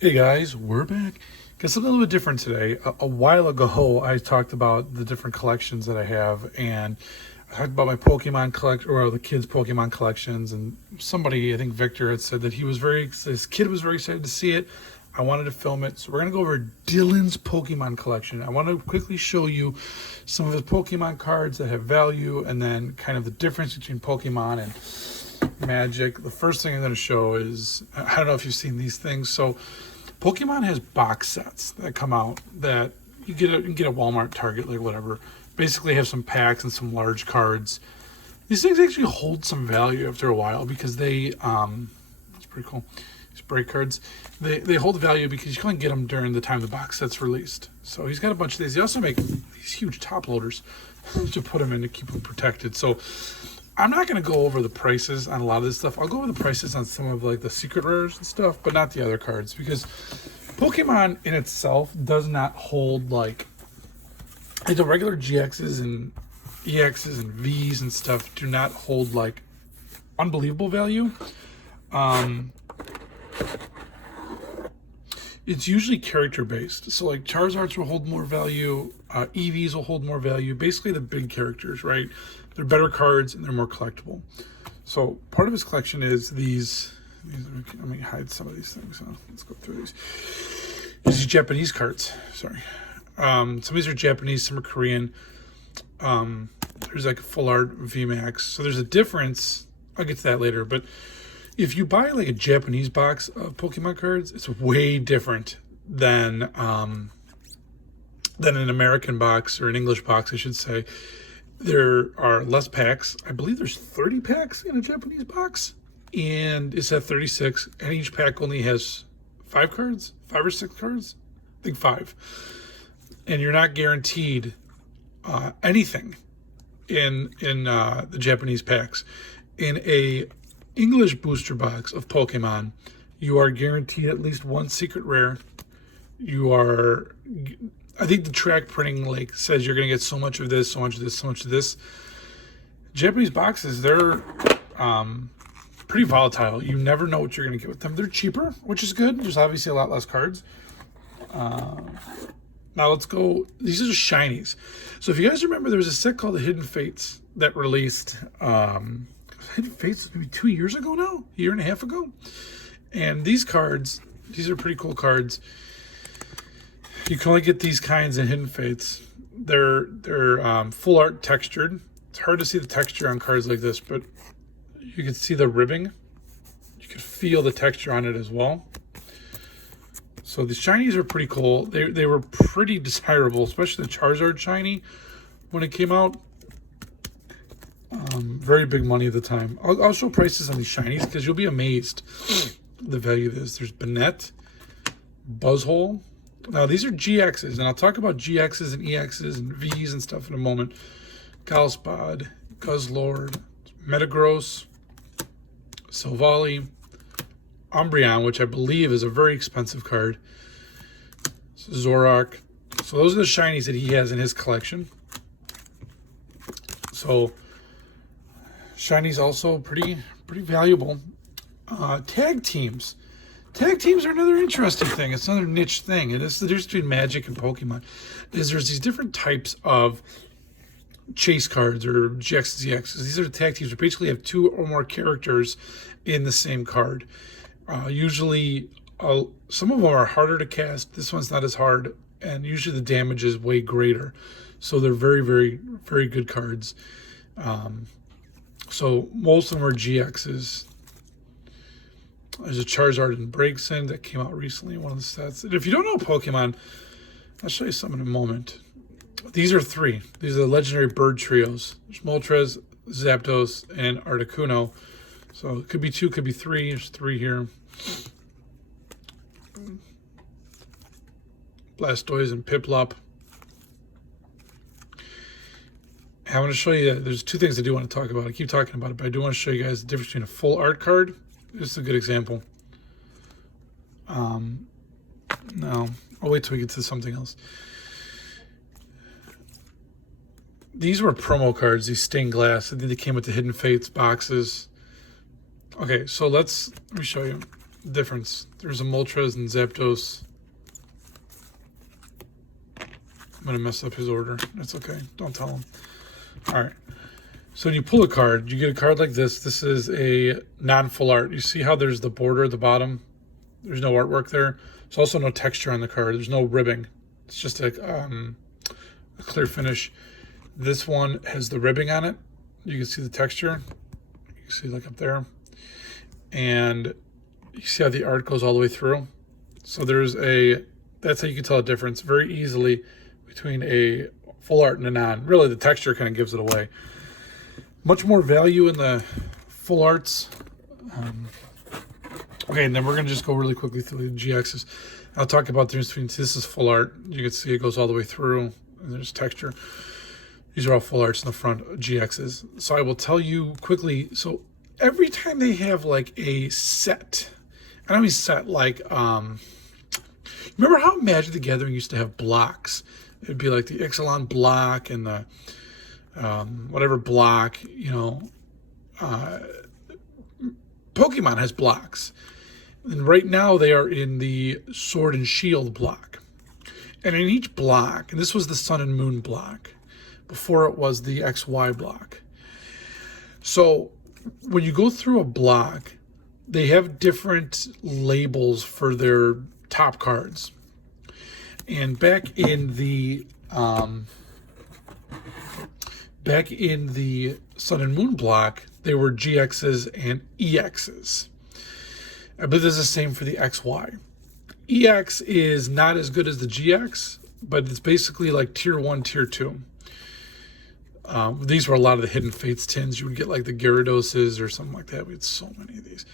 Hey guys, we're back. Got something a little bit different today. A while ago, I talked about the different collections that I have, and I talked about my Pokemon collection, or the kids' Pokemon collections. And somebody, I think Victor, had said that his kid was very excited to see it. I wanted to film it, so we're gonna go over Dylan's Pokemon collection. I want to quickly show you some of his Pokemon cards that have value, and then kind of the difference between Pokemon and Magic. The first thing I'm going to show is, I don't know if you've seen these things. So Pokemon has box sets that come out that you can get at Walmart, Target, like whatever. Basically have some packs and some large cards. These things actually hold some value after a while because that's pretty cool. These break cards, they hold value because you can only get them during the time the box set's released. So he's got a bunch of these. They also make these huge top loaders to put them in to keep them protected. So I'm not going to go over the prices on a lot of this stuff. I'll go over the prices on some of like the secret rares and stuff, but not the other cards because Pokemon in itself does not hold like the regular GXs and EXs and Vs and stuff do not hold like unbelievable value. It's usually character based. So like Charizards will hold more value, EVs will hold more value. Basically the big characters, right? They're better cards and they're more collectible. So part of his collection is these let me hide some of these things. Let's go through these. These are Japanese cards. Sorry. Some of these are Japanese, some are Korean. There's like a full art VMAX. So there's a difference. I'll get to that later. But if you buy like a Japanese box of Pokemon cards, it's way different than an American box or an English box, I should say. There are less packs. I believe there's 30 packs in a Japanese box, and it's at 36. And each pack only has 5 cards, 5 or 6 cards. I think 5. And you're not guaranteed anything in the Japanese packs. In a English booster box of Pokemon, you are guaranteed at least one secret rare. I think the track printing like says you're going to get so much of this, so much of this, so much of this. Japanese boxes, they're pretty volatile. You never know what you're going to get with them. They're cheaper, which is good. There's obviously a lot less cards. Now let's go. These are just shinies. So if you guys remember, there was a set called the Hidden Fates that released. Hidden Fates maybe 2 years ago now, a year and a half ago. And these cards, these are pretty cool cards. You can only get these kinds in Hidden Fates. They're full art textured. It's hard to see the texture on cards like this, but you can see the ribbing. You can feel the texture on it as well. So the shinies are pretty cool. They were pretty desirable, especially the Charizard shiny when it came out. Very big money at the time. I'll show prices on these shinies because you'll be amazed the value of this. There's Banette, Buzzhole. Now these are GXs, and I'll talk about GXs and EXs and Vs and stuff in a moment. Galspod, Guzzlord, Metagross, Silvally, Umbreon, which I believe is a very expensive card, Zoroark. So those are the shinies that he has in his collection. So shinies also pretty valuable. Tag teams. Tag teams are another interesting thing. It's another niche thing. And it's the difference between Magic and Pokemon. There's these different types of chase cards or GXs, EXs. These are the tag teams. We basically have 2 or more characters in the same card. Usually, some of them are harder to cast. This one's not as hard. And usually the damage is way greater. So they're very, very, very good cards. So most of them are GXs. There's a Charizard and Braixen that came out recently, one of the sets. And if you don't know Pokemon, I'll show you some in a moment. These are 3. These are the legendary bird trios. There's Moltres, Zapdos, and Articuno. So it could be 2, could be 3. There's 3 here. Blastoise and Piplup. I want to show you, there's 2 things I do want to talk about. I keep talking about it, but I do want to show you guys the difference between a full art card. This is a good example. No, I'll wait till we get to something else. These were promo cards, these stained glass. I think they came with the Hidden Fates boxes. Okay, so let me show you. difference. There's a Moltres and Zapdos. I'm going to mess up his order. That's okay. Don't tell him. All right. So when you pull a card, you get a card like this. This is a non-full art. You see how there's the border at the bottom? There's no artwork there. There's also no texture on the card. There's no ribbing. It's just a clear finish. This one has the ribbing on it. You can see the texture. You can see like up there. And you see how the art goes all the way through. So that's how you can tell a difference very easily between a full art and a non. Really, the texture kind of gives it away. Much more value in the full arts. Okay, and then we're going to just go really quickly through the GXs. I'll talk about the difference between, this is full art. You can see it goes all the way through, and there's texture. These are all full arts in the front, GXs. So I will tell you quickly, so every time they have like a set, I don't mean set like, remember how Magic the Gathering used to have blocks? It'd be like the Ixalan block and the whatever block, you know. Pokemon has blocks. And right now they are in the Sword and Shield block. And in each block, and this was the Sun and Moon block, before it was the XY block. So when you go through a block, they have different labels for their top cards. And back in the Sun and Moon block, they were GXs and EXs. I believe this is the same for the XY. EX is not as good as the GX, but it's basically like tier 1, tier 2. These were a lot of the Hidden Fates tins. You would get like the Gyarados or something like that. We had so many of these.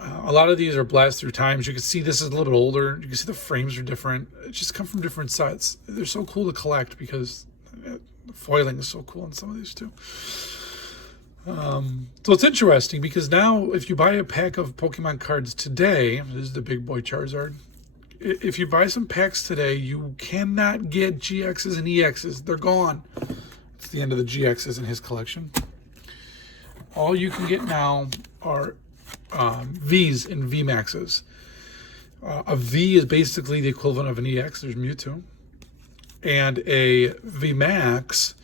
A lot of these are blast through times. You can see this is a little bit older. You can see the frames are different. It just come from different sets. They're so cool to collect because the foiling is so cool on some of these too. So it's interesting because now if you buy a pack of Pokemon cards today, this is the big boy Charizard. If you buy some packs today, you cannot get GXs and EXs. They're gone. It's the end of the GXs in his collection. All you can get now are Vs and VMAXs. A V is basically the equivalent of an EX. There's Mewtwo. And a VMAX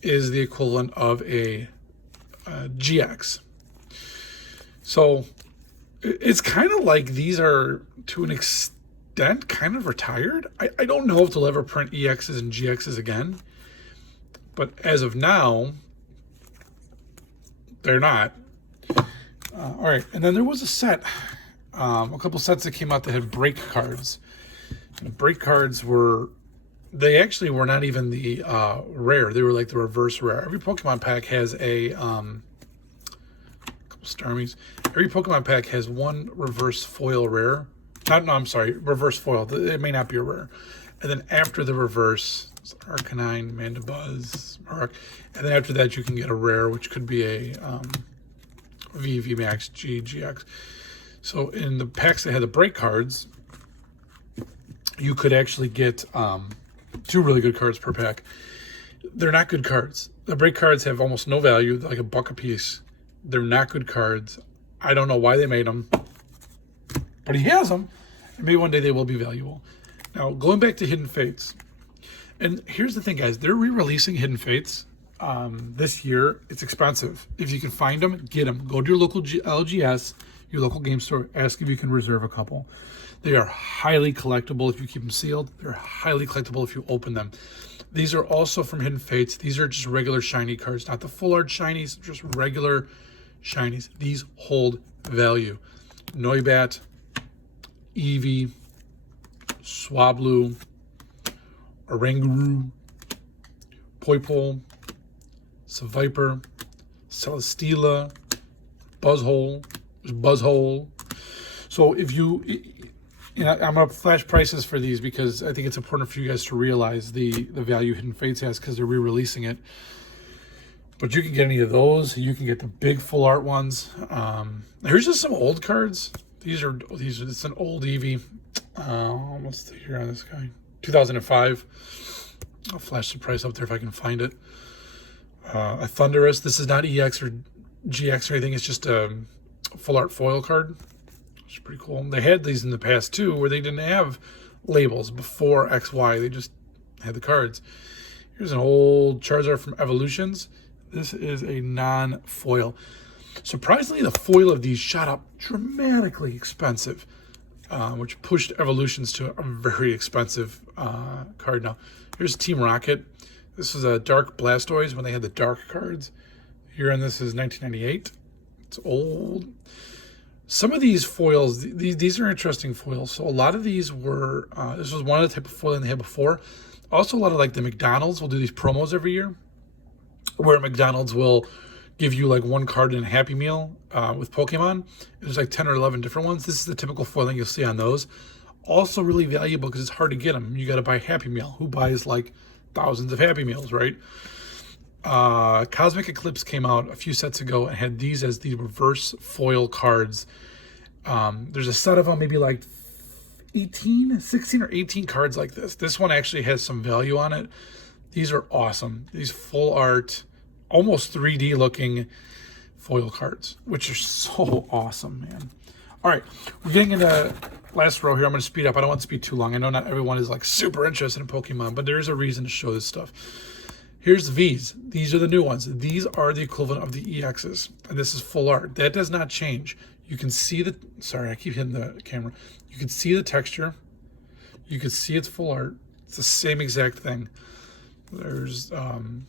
is the equivalent of a GX. So it's kind of like these are, to an extent, kind of retired. I don't know if they'll ever print EXs and GXs again. But as of now, they're not. All right, and then there was a set, a couple sets that came out that had break cards. And break cards they actually were not even the rare. They were like the reverse rare. Every Pokemon pack has a couple Starmies. Every Pokemon pack has one reverse foil rare. Reverse foil. It may not be a rare. And then after the reverse, it's Arcanine, Mandibuzz, Mark. And then after that, you can get a rare, which could be a VMAX, GX. So in the packs that had the break cards, you could actually get 2 really good cards per pack. They're not good cards. The break cards have almost no value, like $1 a piece. They're not good cards. I don't know why they made them, but he has them. And maybe one day they will be valuable. Now, going back to Hidden Fates. And here's the thing, guys. They're re-releasing Hidden Fates this year. It's expensive. If you can find them, get them. Go to your local LGS, your local game store. Ask if you can reserve a couple. They are highly collectible if you keep them sealed. They're highly collectible if you open them. These are also from Hidden Fates. These are just regular shiny cards, not the full art shinies, just regular shinies. These hold value. Noibat, Eevee, Swablu, Oranguru, Poipole, Seviper, Celesteela, Buzzhole. So if you... And I'm going to flash prices for these because I think it's important for you guys to realize the value Hidden Fates has because they're re-releasing it. But you can get any of those. You can get the big full art ones. Here's just some old cards. It's an old Eevee. What's the year on this guy? 2005. I'll flash the price up there if I can find it. A Thunderous. This is not EX or GX or anything. It's just a full art foil card. which is pretty cool. They had these in the past too, where they didn't have labels before XY. They just had the cards. Here's an old Charizard from Evolutions. This is a non-foil. Surprisingly, the foil of these shot up dramatically expensive, which pushed Evolutions to a very expensive card now. Here's Team Rocket. This is a Dark Blastoise when they had the dark cards. Here, and this is 1998. It's old. Some of these foils, these are interesting foils. So a lot of these were, this was one of the type of foiling they had before. Also, a lot of like the McDonald's will do these promos every year, where McDonald's will give you like one card in a Happy Meal with Pokemon. There's like 10 or 11 different ones. This is the typical foiling you'll see on those. Also really valuable because it's hard to get them. You got to buy Happy Meal. Who buys like thousands of Happy Meals, right? Cosmic Eclipse came out a few sets ago and had these as the reverse foil cards. There's a set of them, maybe like 16 or 18 cards like this. This one actually has some value on it. These are awesome. These full art, almost 3D looking foil cards, which are so awesome, man. All right, we're getting into last row here. I'm going to speed up. I don't want to speed too long. I know not everyone is like super interested in Pokemon, but there's a reason to show this stuff. Here's the V's. These are the new ones. These are the equivalent of the EXs, and this is full art. That does not change. You can see the, sorry, I keep hitting the camera. You can see the texture. You can see it's full art. It's the same exact thing. There's, and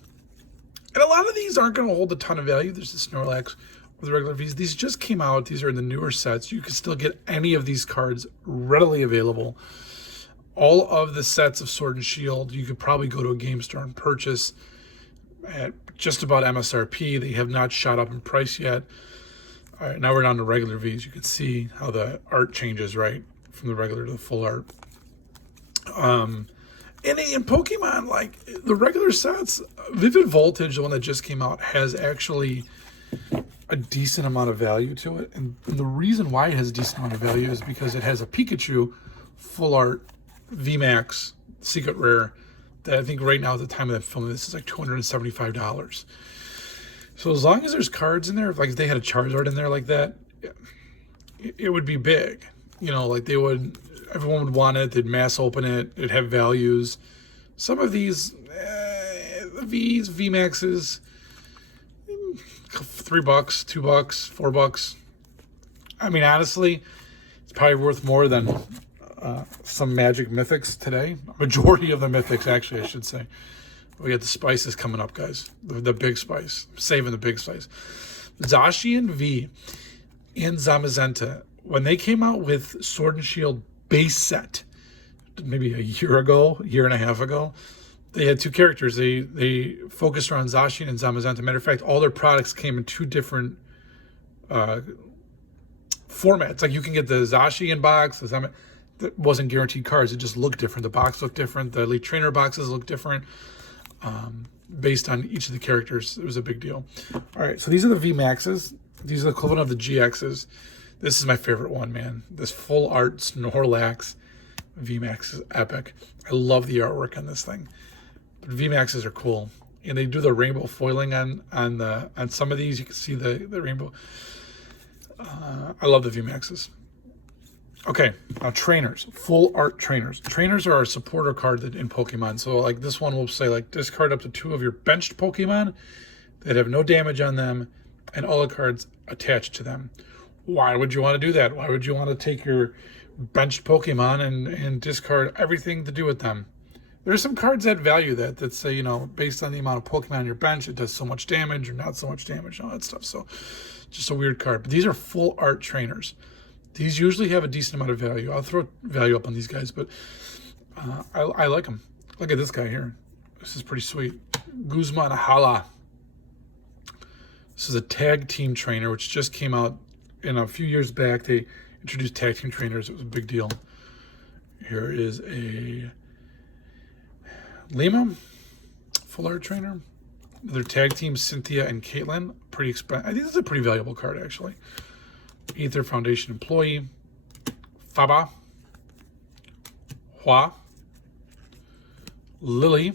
a lot of these aren't going to hold a ton of value. There's the Snorlax or the regular V's. These just came out. These are in the newer sets. You can still get any of these cards readily available. All of the sets of Sword and Shield, you could probably go to a game store and purchase at just about MSRP. They have not shot up in price yet. All right, now we're down to regular V's. You can see how the art changes, right? From the regular to the full art. And in Pokemon, like the regular sets, Vivid Voltage, the one that just came out, has actually a decent amount of value to it. And the reason why it has a decent amount of value is because it has a Pikachu full art VMAX secret rare that I think right now at the time of that filming, this is like $275. So as long as there's cards in there, like if they had a Charizard in there like that, it would be big. You know, like everyone would want it. They'd mass open it. It'd have values. Some of these, the V's, VMAXs, $3, $2, $4. I mean, honestly, it's probably worth more than some Magic Mythics today. Majority of the Mythics, actually, I should say. We got the spices coming up, guys. The big spice. Saving the big spice. Zacian V and Zamazenta, when they came out with Sword and Shield base set, maybe a year and a half ago, they had two characters. They focused around Zacian and Zamazenta. Matter of fact, all their products came in two different formats. Like you can get the Zacian box, the Zamazenta. That wasn't guaranteed cards. It just looked different. The box looked different. The Elite Trainer boxes looked different. Based on each of the characters, it was a big deal. All right, so these are the VMAXs. These are the equivalent of the GXs. This is my favorite one, man. This full art Snorlax VMAX is epic. I love the artwork on this thing. But VMAXs are cool, and they do the rainbow foiling on some of these. You can see the rainbow. I love the VMAXs. Okay, now trainers, full art trainers. Trainers are a supporter card in Pokemon. So like this one will say like discard up to 2 of your benched Pokemon that have no damage on them and all the cards attached to them. Why would you want to do that? Why would you want to take your benched Pokemon and discard everything to do with them? There's some cards that value that say, you know, based on the amount of Pokemon on your bench, it does so much damage or not so much damage and all that stuff. So just a weird card. But these are full art trainers. These usually have a decent amount of value. I'll throw value up on these guys, but I like them. Look at this guy here. This is pretty sweet. Guzman Hala. This is a tag team trainer, which just came out in a few years back. They introduced tag team trainers. It was a big deal. Here is a Lima full art trainer. Their tag team, Cynthia and Caitlin. Pretty expensive. I think this is a pretty valuable card, actually. Aether Foundation employee, Faba, Hua, Lily.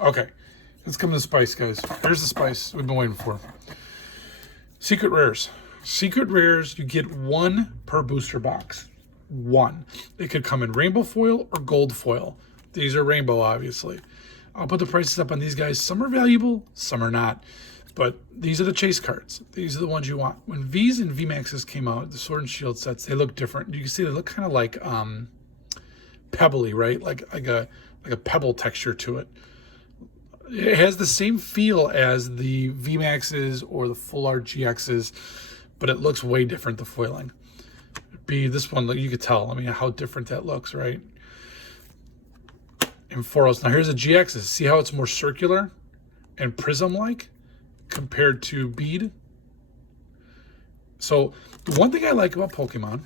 Okay, let's come to the spice, guys. Here's the spice we've been waiting for. Secret rares. Secret rares, you get one per booster box. One. It could come in rainbow foil or gold foil. These are rainbow, obviously. I'll put the prices up on these guys. Some are valuable, some are not. But these are the chase cards. These are the ones you want. When V's and VMAXs came out, the Sword and Shield sets, they look different. You can see they look kind of like pebbly, right? Like a pebble texture to it. It has the same feel as the VMAXs or the full art GXs, but it looks way different, the foiling. This one, you could tell, I mean, how different that looks, right? In Foros. Now here's the GXs. See how it's more circular and prism-like compared to bead? So the one thing I like about Pokemon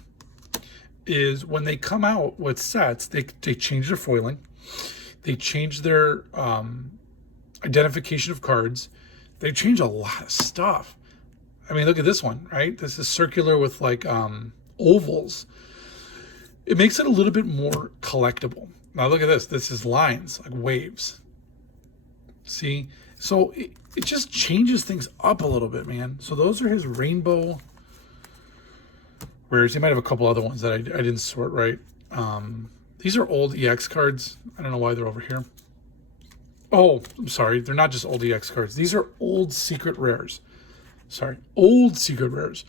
is when they come out with sets, they change their foiling. They change their identification of cards. They change a lot of stuff. I mean, look at this one, right? This is circular with like ovals. It makes it a little bit more collectible. Now look at this. This is lines, like waves. See? So it just changes things up a little bit, man. So those are his rainbow rares. He might have a couple other ones that I didn't sort right. These are old EX cards. I don't know why they're over here. Oh, I'm sorry. They're not just old EX cards. These are old secret rares. Sorry, old secret rares.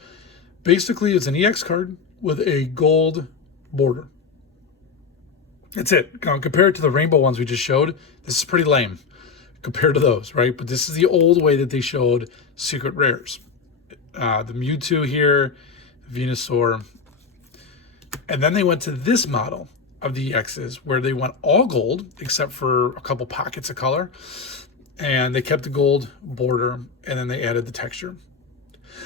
Basically, it's an EX card with a gold border. That's it. Compared to the rainbow ones we just showed, this is pretty lame compared to those, right? But this is the old way that they showed secret rares. The Mewtwo here, Venusaur. And then they went to this model of the EXs where they went all gold except for a couple pockets of color. And they kept the gold border and then they added the texture.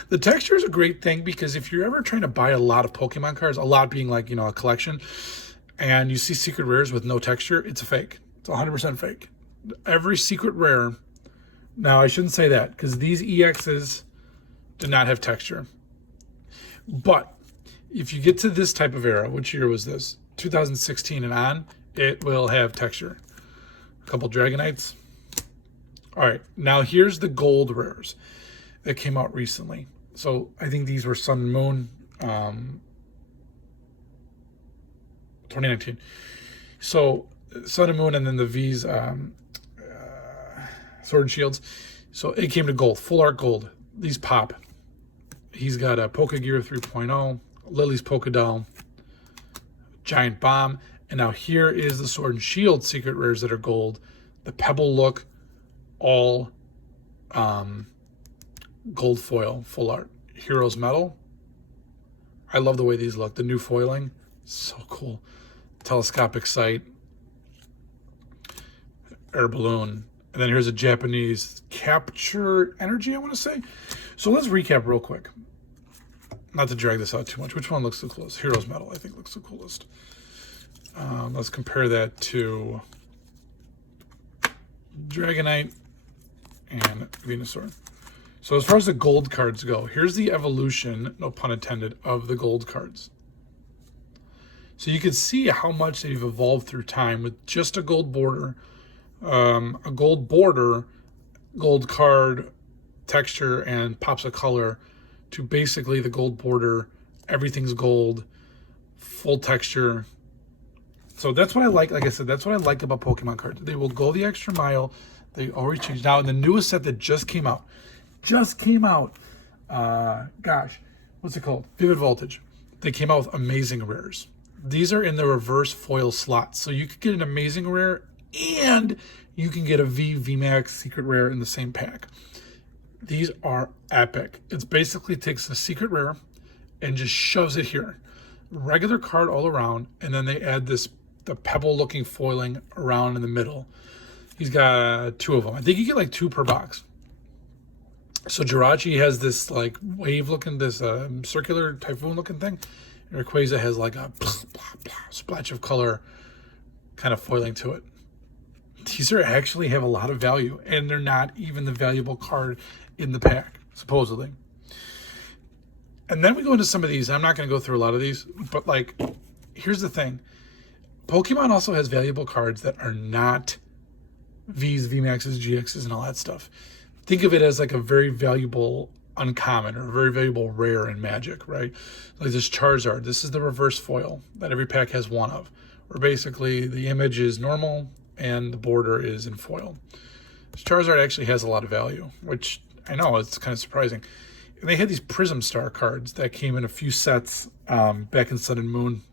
The texture is a great thing because if you're ever trying to buy a lot of Pokemon cards, a lot being like, a collection, and you see secret rares with no texture, it's a fake. It's 100% fake. Every secret rare, now I shouldn't say that because these EXs do not have texture. But if you get to this type of era, which year was this? 2016 and on, it will have texture. A couple Dragonites. All right, now here's the gold rares that came out recently. So I think these were Sun and Moon, 2019. So Sun and Moon and then the V's, Sword and Shields. So it came to gold, full art gold. These pop. He's got a Pokegear 3.0, Lily's Pokédoll, Giant Bomb, and now here is the Sword and Shield secret rares that are gold. The Pebble look, all gold foil, full art. Heroes Metal. I love the way these look. The new foiling, so cool. Telescopic sight, air balloon, and then here's a Japanese capture energy, I want to say. So let's recap real quick. Not to drag this out too much. Which one looks the coolest? Heroes Metal, I think, looks the coolest. Let's compare that to Dragonite and Venusaur. So as far as the gold cards go, here's the evolution, no pun intended, of the gold cards. So you can see how much they've evolved through time with just a gold border, gold card texture and pops of color, to basically the gold border, everything's gold, full texture. So that's what I like. Like I said, that's what I like about Pokemon cards. They will go the extra mile. They always change. Now, in the newest set that just came out, gosh, what's it called? Vivid Voltage. They came out with amazing rares. These are in the reverse foil slot. So you could get an amazing rare and you can get a VMAX secret rare in the same pack. These are epic. It's basically takes a secret rare and just shoves it here. Regular card all around, and then they add the pebble looking foiling around in the middle. He's got two of them. I think you get like two per box. So Jirachi has this like wave looking, this circular typhoon looking thing. And Rayquaza has like a blah, blah, blah, splash of color kind of foiling to it. These are actually have a lot of value, and they're not even the valuable card in the pack, supposedly. And then we go into some of these. I'm not going to go through a lot of these, but like, here's the thing. Pokemon also has valuable cards that are not V's, VMAXs, GXs, and all that stuff. Think of it as like a very valuable uncommon or very valuable rare in Magic, right? Like this Charizard. This is the reverse foil that every pack has one of, where basically the image is normal and the border is in foil. This Charizard actually has a lot of value, which I know it's kind of surprising. And they had these Prism Star cards that came in a few sets back in Sun and Moon,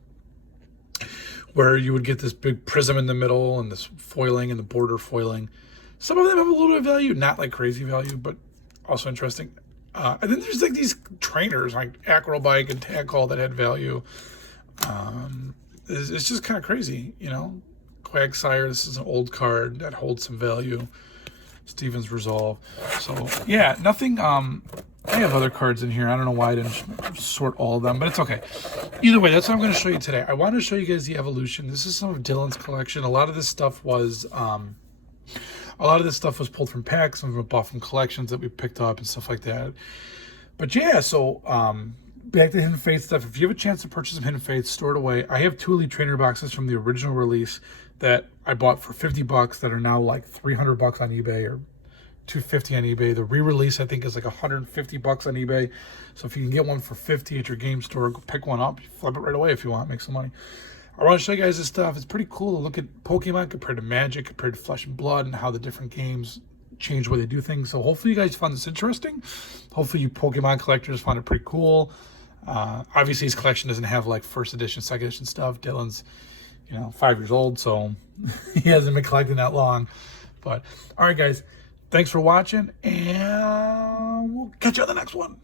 where you would get this big prism in the middle and this foiling and the border foiling. Some of them have a little bit of value, not like crazy value, but also interesting. And then there's like these trainers like Acrobike and Tag Call that had value. It's just kind of crazy, you know. Quagsire, this is an old card that holds some value. Steven's Resolve. So yeah, nothing. I have other cards in here. I don't know why I didn't sort all of them, but it's okay. Either way, that's what I'm going to show you today. I want to show you guys the evolution. This is some of Dylan's collection. A lot of this stuff was pulled from packs, some of it bought from collections that we picked up and stuff like that. But yeah, so back to Hidden Faith stuff. If you have a chance to purchase some Hidden Faith, store it away. I have 2 Elite Trainer boxes from the original release that I bought for $50 that are now like $300 on eBay or $250 on eBay. The re-release I think is like $150 on eBay. So if you can get one for $50 at your game store, go pick one up, flip it right away if you want, make some money. I want to show you guys this stuff. It's pretty cool to look at Pokemon compared to Magic, compared to Flesh and Blood, and how the different games change the way they do things. So hopefully you guys found this interesting. Hopefully you Pokemon collectors found it pretty cool. Obviously his collection doesn't have like first edition, second edition stuff. Dylan's, 5 years old, so he hasn't been collecting that long. But all right, guys, thanks for watching, and we'll catch you on the next one.